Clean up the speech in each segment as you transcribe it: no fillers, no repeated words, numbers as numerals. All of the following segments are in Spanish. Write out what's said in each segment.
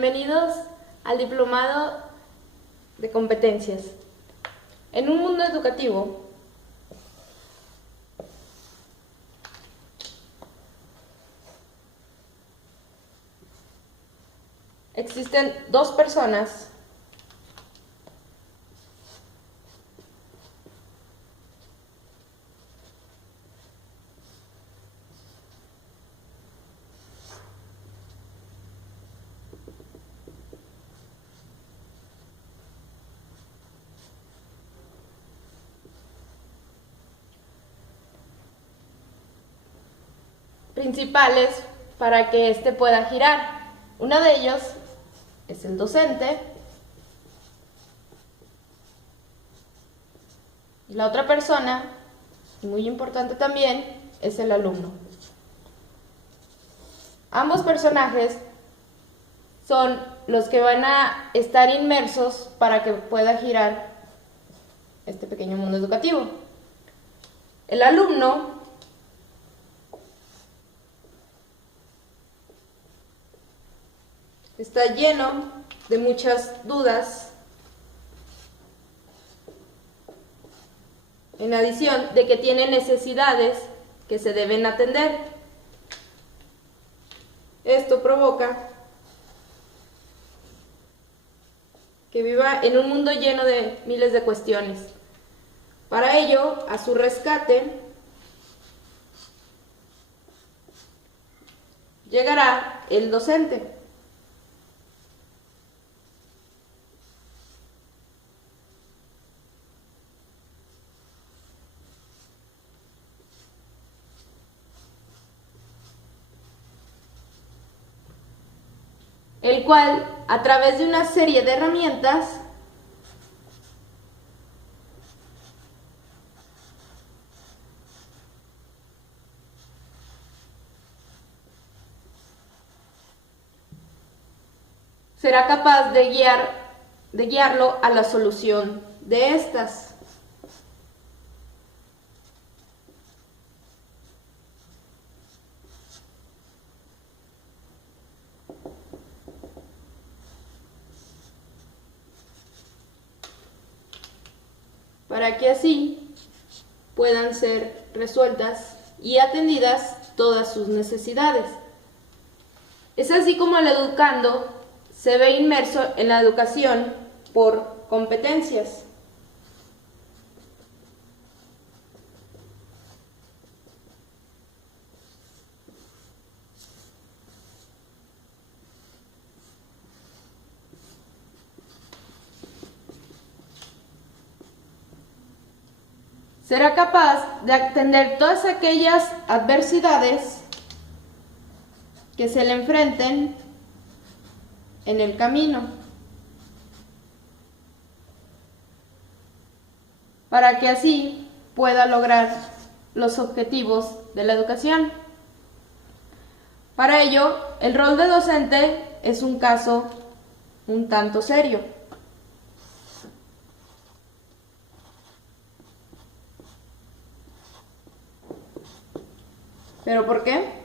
Bienvenidos al Diplomado de Competencias. En un mundo educativo, existen dos personas principales para que éste pueda girar. Uno de ellos es el docente y la otra persona, y muy importante también, es el alumno. Ambos personajes son los que van a estar inmersos para que pueda girar este pequeño mundo educativo. El alumno está lleno de muchas dudas, en adición de que tiene necesidades que se deben atender. Esto provoca que viva en un mundo lleno de miles de cuestiones. Para ello, a su rescate, llegará el docente. El cual, a través de una serie de herramientas, será capaz de guiarlo a la solución de estas. Para que así puedan ser resueltas y atendidas todas sus necesidades. Es así como el educando se ve inmerso en la educación por competencias. Será capaz de atender todas aquellas adversidades que se le enfrenten en el camino, para que así pueda lograr los objetivos de la educación. Para ello, el rol de docente es un caso un tanto serio. ¿Pero por qué?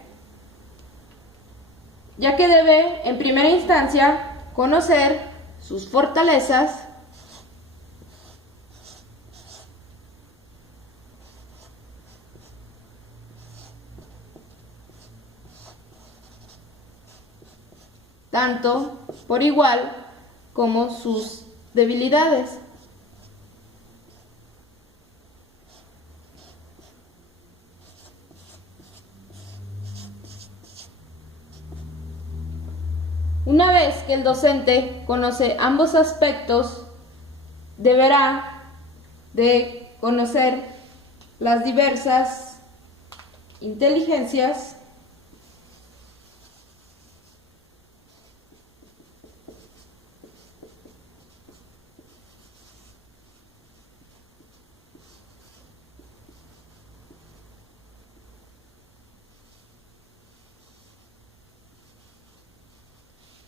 Ya que debe, en primera instancia, conocer sus fortalezas tanto por igual como sus debilidades. Una vez que el docente conoce ambos aspectos, deberá de conocer las diversas inteligencias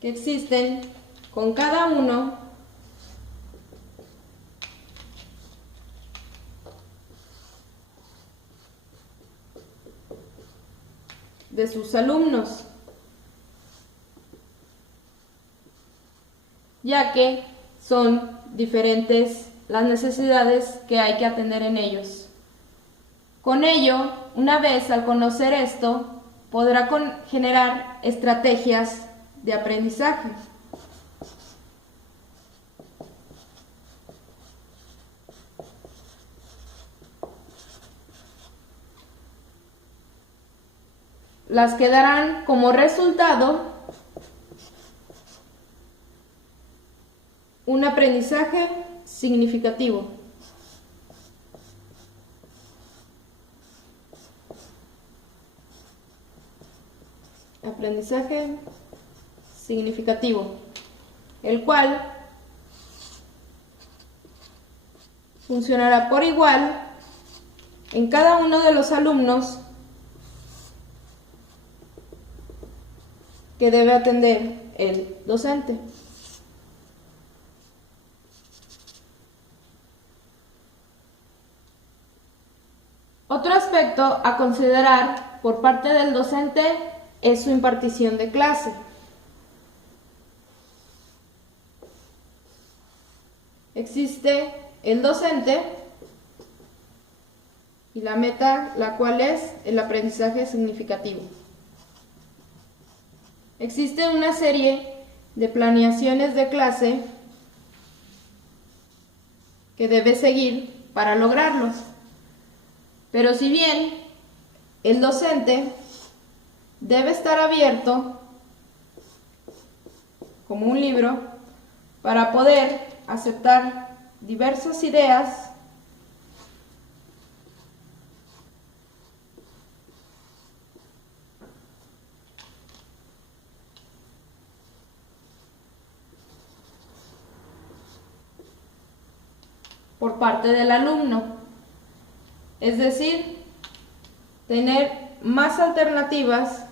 que existen con cada uno de sus alumnos. ya que son diferentes las necesidades que hay que atender en ellos. Con ello, una vez al conocer esto, podrá generar estrategias de aprendizaje. Las que darán como resultado un aprendizaje significativo. Aprendizaje significativo, el cual funcionará por igual en cada uno de los alumnos que debe atender el docente. Otro aspecto a considerar por parte del docente es su impartición de clase. Existe el docente y la meta, la cual es el aprendizaje significativo. Existe una serie de planeaciones de clase que debe seguir para lograrlo. Pero si bien el docente debe estar abierto como un libro para poder aceptar diversas ideas por parte del alumno, es decir, tener más alternativas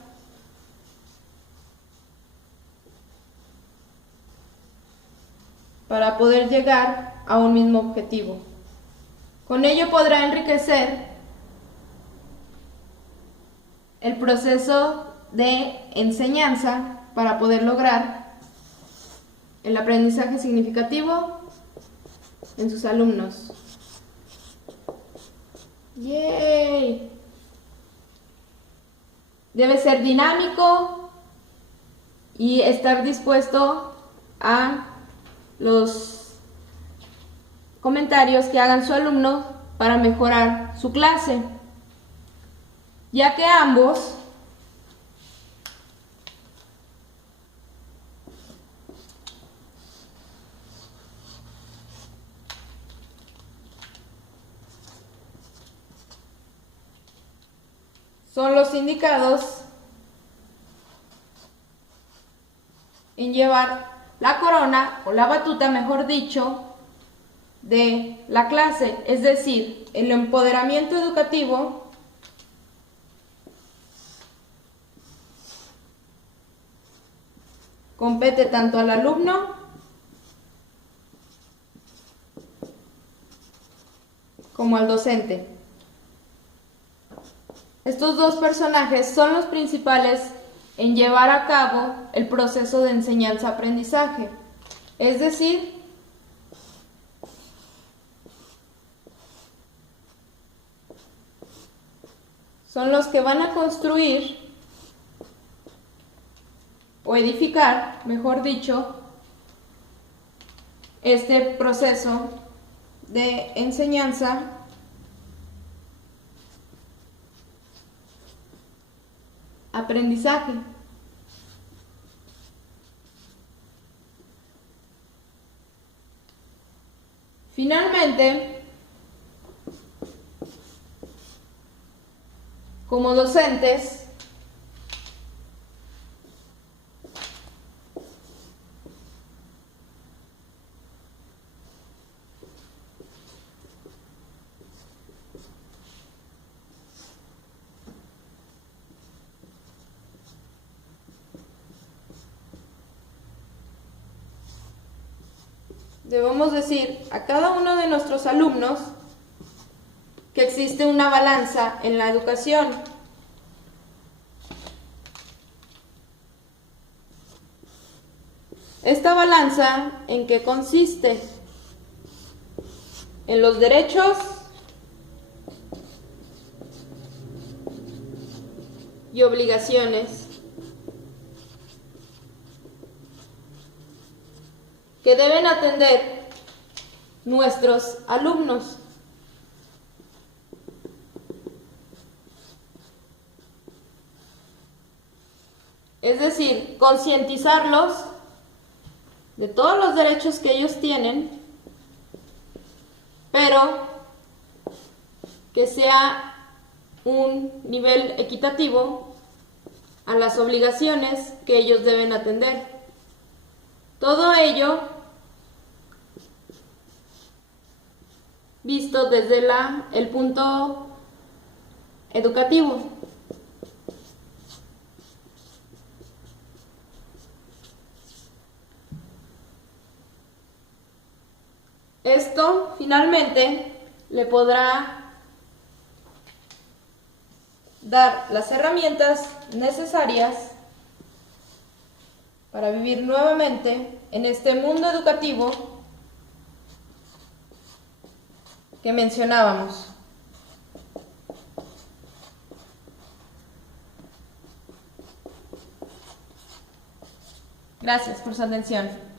para poder llegar a un mismo objetivo. Con ello podrá enriquecer el proceso de enseñanza para poder lograr el aprendizaje significativo en sus alumnos. ¡Yay! Debe ser dinámico y estar dispuesto a los comentarios que hagan su alumno para mejorar su clase, ya que ambos son los indicados en llevar la corona o la batuta, mejor dicho, de la clase, es decir, el empoderamiento educativo compete tanto al alumno como al docente. Estos dos personajes son los principales en llevar a cabo el proceso de enseñanza-aprendizaje, es decir, son los que van a construir o edificar, mejor dicho, este proceso de enseñanza-aprendizaje. Finalmente, como docentes, debemos decir a cada uno de nuestros alumnos que existe una balanza en la educación. ¿Esta balanza en qué consiste? En los derechos y obligaciones que deben atender nuestros alumnos. Es decir, concientizarlos de todos los derechos que ellos tienen, pero que sea un nivel equitativo a las obligaciones que ellos deben atender. Todo ello visto desde el punto educativo. Esto finalmente le podrá dar las herramientas necesarias para vivir nuevamente en este mundo educativo que mencionábamos. Gracias por su atención.